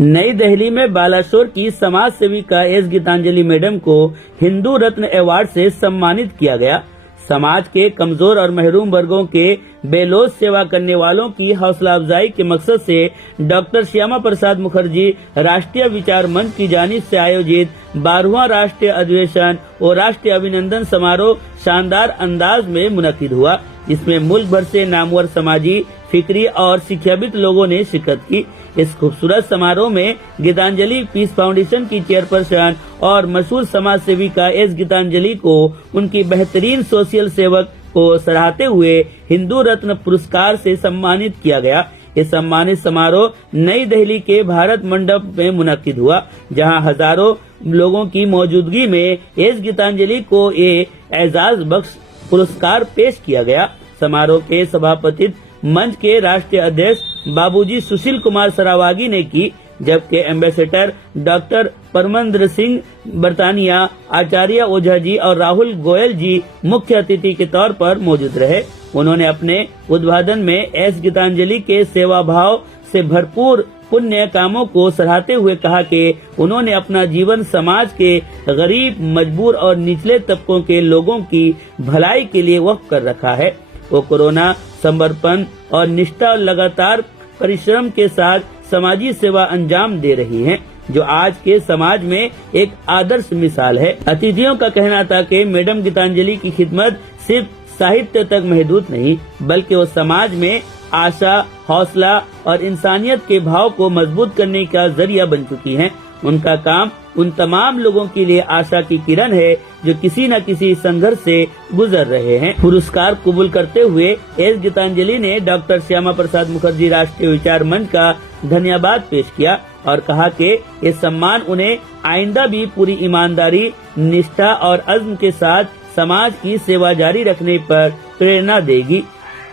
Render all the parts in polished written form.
नई दिल्ली में बालासोर की समाज सेविका एस गीतांजलि मैडम को हिंदू रत्न अवार्ड से सम्मानित किया गया। समाज के कमजोर और महरूम वर्गों के बेलोस सेवा करने वालों की हौसला अफजाई के मकसद से डॉक्टर श्यामा प्रसाद मुखर्जी राष्ट्रीय विचार मंच की जानिब से आयोजित 12वां राष्ट्रीय अधिवेशन और राष्ट्रीय अभिनंदन समारोह शानदार अंदाज में मुनक्किद हुआ। इसमें मुल्क भर से नामवर समाजी, फिक्री और शिक्षाविद लोगों ने शिरकत की। इस खूबसूरत समारोह में गीतांजलि पीस फाउंडेशन की चेयरपर्सन और मशहूर समाज सेविका एस गीतांजलि को उनकी बेहतरीन सोशल सेवक को सराहते हुए हिंदू रत्न पुरस्कार से सम्मानित किया गया। इस सम्मानित समारोह नई दिल्ली के भारत मंडप में मुनक्किद हुआ, जहां हजारों लोगों की मौजूदगी में एस गीतांजलि को ये एजाज बख्श पुरस्कार पेश किया गया। समारोह के सभापतित्व मंच के राष्ट्रीय अध्यक्ष बाबूजी सुशील कुमार सरावागी ने की, जबकि एम्बेसडर डॉक्टर परमंद्र सिंह बरतानिया, आचार्य ओझा जी और राहुल गोयल जी मुख्य अतिथि के तौर पर मौजूद रहे। उन्होंने अपने उद्बोधन में एस गीतांजलि के सेवा भाव से भरपूर पुण्य कामों को सराहते हुए कहा कि उन्होंने अपना जीवन समाज के गरीब, मजबूर और निचले तबकों के लोगों की भलाई के लिए वक्फ कर रखा है। वो कोरोना, समर्पण और निष्ठा लगातार परिश्रम के साथ समाजी सेवा अंजाम दे रही हैं, जो आज के समाज में एक आदर्श मिसाल है। अतिथियों का कहना था कि मैडम गीतांजलि की खिदमत सिर्फ साहित्य तक महदूद नहीं, बल्कि वो समाज में आशा, हौसला और इंसानियत के भाव को मजबूत करने का जरिया बन चुकी हैं। उनका काम उन तमाम लोगों के लिए आशा की किरण है जो किसी न किसी संघर्ष से गुजर रहे हैं। पुरस्कार कबूल करते हुए एस गीतांजलि ने डॉक्टर श्यामा प्रसाद मुखर्जी राष्ट्रीय विचार मंच का धन्यवाद पेश किया और कहा कि ये सम्मान उन्हें आइंदा भी पूरी ईमानदारी, निष्ठा और अज़्म के साथ समाज की सेवा जारी रखने पर प्रेरणा देगी।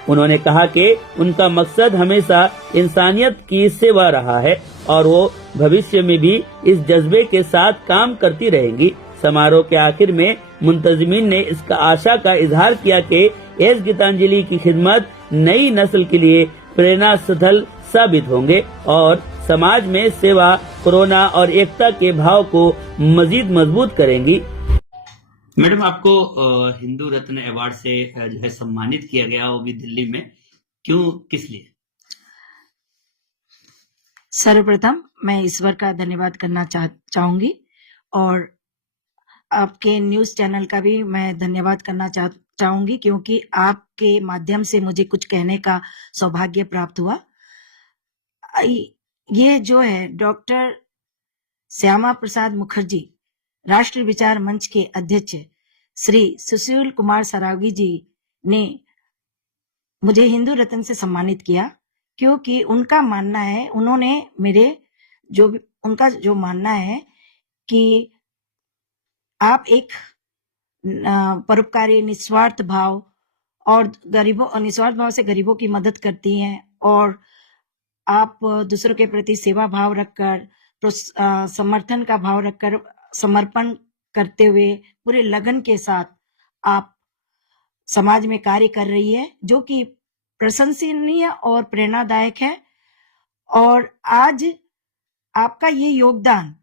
उन्होंने कहा कि उनका मकसद हमेशा इंसानियत की सेवा रहा है और वो भविष्य में भी इस जज्बे के साथ काम करती रहेंगी। समारोह के आखिर में मुंतजिमीन ने इसका आशा का इजहार किया कि एस गीतांजलि की खिदमत नई नस्ल के लिए प्रेरणा स्थल साबित होंगे और समाज में सेवा, कोरोना और एकता के भाव को मजीद मजबूत करेंगी। मैडम, आपको हिंदू रत्न अवार्ड से जो है सम्मानित किया गया, वो भी दिल्ली में, क्यों, किस लिए? सर्वप्रथम मैं ईश्वर का धन्यवाद करना चाहूंगी और आपके न्यूज चैनल का भी मैं धन्यवाद करना चाहूंगी, क्योंकि आपके माध्यम से मुझे कुछ कहने का सौभाग्य प्राप्त हुआ। ये जो है डॉक्टर श्यामा प्रसाद मुखर्जी राष्ट्रीय विचार मंच के अध्यक्ष श्री सुशील कुमार सरावगी जी ने मुझे हिंदू रत्न से सम्मानित किया, क्योंकि उनका मानना है, उनका जो मानना है कि आप एक परोपकारी, निस्वार्थ भाव से गरीबों की मदद करती हैं और आप दूसरों के प्रति सेवा भाव रखकर, समर्थन का भाव रखकर, समर्पण करते हुए पूरे लगन के साथ आप समाज में कार्य कर रही है, जो कि प्रशंसनीय और प्रेरणादायक है। और आज आपका ये योगदान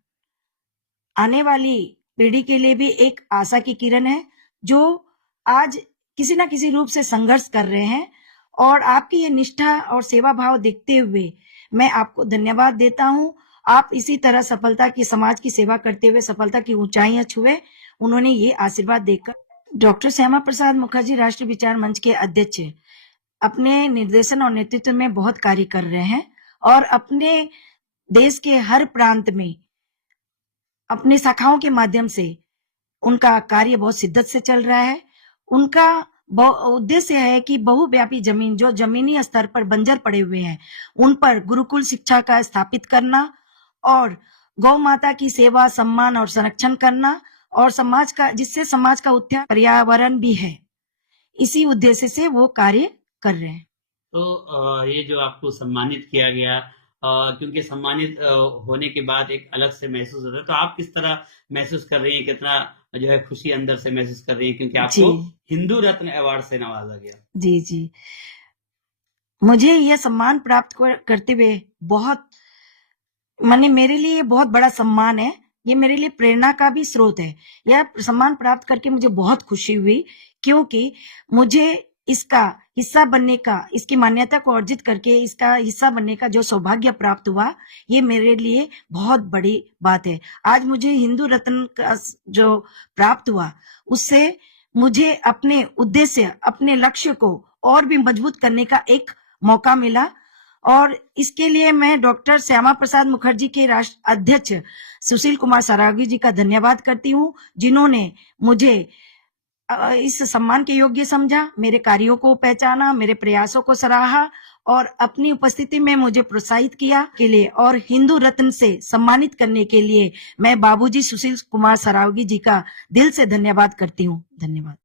आने वाली पीढ़ी के लिए भी एक आशा की किरण है, जो आज किसी न किसी रूप से संघर्ष कर रहे हैं। और आपकी ये निष्ठा और सेवा भाव देखते हुए मैं आपको धन्यवाद देता हूँ। आप इसी तरह समाज की सेवा करते हुए सफलता की ऊंचाइयां छुए, उन्होंने ये आशीर्वाद देकर। डॉक्टर श्यामा प्रसाद मुखर्जी राष्ट्रीय विचार मंच के अध्यक्ष अपने निर्देशन और नेतृत्व में बहुत कार्य कर रहे हैं और अपने देश के हर प्रांत में अपनी शाखाओं के माध्यम से उनका कार्य बहुत शिद्दत से चल रहा है। उनका उद्देश्य है कि बहुव्यापी जमीन, जो जमीनी स्तर पर बंजर पड़े हुए हैं, उन पर गुरुकुल शिक्षा का स्थापित करना और गौ माता की सेवा, सम्मान और संरक्षण करना और जिससे समाज का उत्थान, पर्यावरण भी है। इसी उद्देश्य से वो कार्य कर रहे हैं। तो ये जो आपको सम्मानित किया गया, क्योंकि सम्मानित होने के बाद एक अलग से महसूस होता है, तो आप किस तरह महसूस कर रही हैं, कितना जो है खुशी अंदर से महसूस कर रही हैं, क्योंकि आपको हिंदू रत्न अवार्ड से नवाजा गया? जी, मुझे यह सम्मान प्राप्त करते हुए बहुत माने मेरे लिए ये बहुत बड़ा सम्मान है। ये मेरे लिए प्रेरणा का भी स्रोत है। यह सम्मान प्राप्त करके मुझे बहुत खुशी हुई, क्योंकि मुझे इसका हिस्सा बनने का, इसकी मान्यता को अर्जित करके इसका हिस्सा बनने का जो सौभाग्य प्राप्त हुआ, ये मेरे लिए बहुत बड़ी बात है। आज मुझे हिंदू रत्न का जो प्राप्त हुआ, उससे मुझे अपने उद्देश्य, अपने लक्ष्य को और भी मजबूत करने का एक मौका मिला, और इसके लिए मैं डॉक्टर श्यामा प्रसाद मुखर्जी के राष्ट्र अध्यक्ष सुशील कुमार सरावगी जी का धन्यवाद करती हूँ, जिन्होंने मुझे इस सम्मान के योग्य समझा, मेरे कार्यों को पहचाना, मेरे प्रयासों को सराहा और अपनी उपस्थिति में मुझे प्रोत्साहित किया के लिए, और हिंदू रत्न से सम्मानित करने के लिए मैं बाबूजी सुशील कुमार सरावगी जी का दिल से धन्यवाद करती हूँ। धन्यवाद।